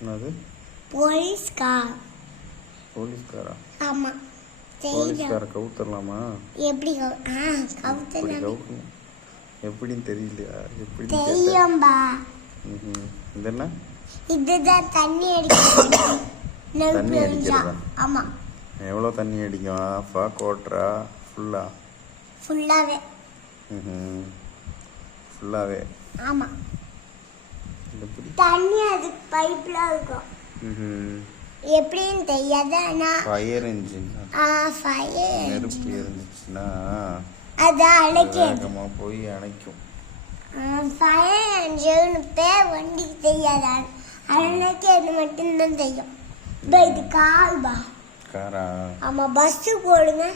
என்னது? போலீஸ்கார். போலீஸ்காரா? ஆமா. போலீஸ்கார கவுத்தரலாமா? எப்படி கவுத்தலாம்? எப்படின்னு தெரியலையா? எப்படி தெரியும்பா. இது என்ன? இதுதான் தண்ணி அடிக்கிறது. தண்ணி அடிக்கிறதா? ஆமா. எவ்வளோ தண்ணி அடிக்கும்? ஆஃபா குவார்ட்டரா ஃபுல்லா? ஃபுல்லாவே. ஃபுல்லாவே. ஆமா. தண்ணி அது பைப்ல இருக்கும். எப்படின்னு தெரியாது. ஆனா ஃபயர் இன்ஜின். ஃபயர் நெருப்பு இருந்துச்சுன்னா அது அணைக்கும். வேகமா போய் அணைக்கும். ஃபயர் இன்ஜின் பேர் வண்டிக்கு தெரியாது. அணைக்கிறது மட்டும்தான் தெரியும். இது கார்பா. காரா? ஆமா. பஸ் போடுங்க,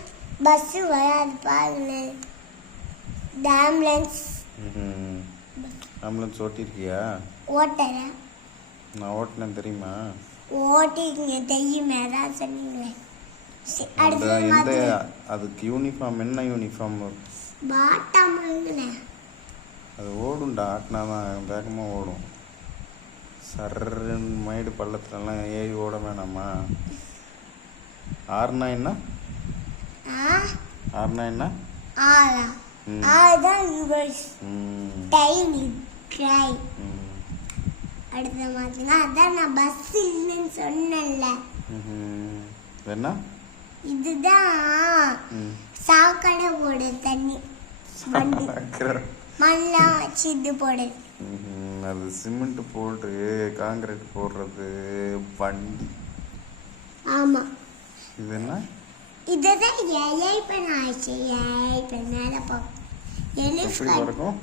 பஸ் வராது பாருங்க. ஆம்புலன்ஸ். ஆம்புலன்ஸ் ஓட்டிருக்கியா? ஓட்டல. நான் ஓட்டினேன் தெரியுமா? ஓட்டிங்க தெரியுமே, அதான் சொன்னீங்களே. அதுக்கு யூனிஃபார்ம் என்ன யூனிஃபார்ம்? பாட்டம். அது ஓடும்டா, ஆட்டினாதான் வேகமாக ஓடும். சர்ன்னு மைடு பள்ளத்துலலாம் ஏறி ஓட வேணாமா? ஆறுனா என்ன? ஆறுனா என்ன? அதுதான் ரிவர்ஸ். Time try. அடுத்த மாதிரினா அதான் நான் பஸ் இல்லைன்னு சொன்னேன்ல. என்ன? இதுதான் சாக்கடை போடு தண்ணி. மண்ணெல்லாம் வச்சு இது போடு. அது சிமெண்ட் போட்டு காங்கிரீட் போடுறது வண்டி. ஆமா. இது என்ன? இதுதான் எலிஃபன் ஆச்சு. எலிஃபன் மேல போ. எலிஃபன் இருக்கும்.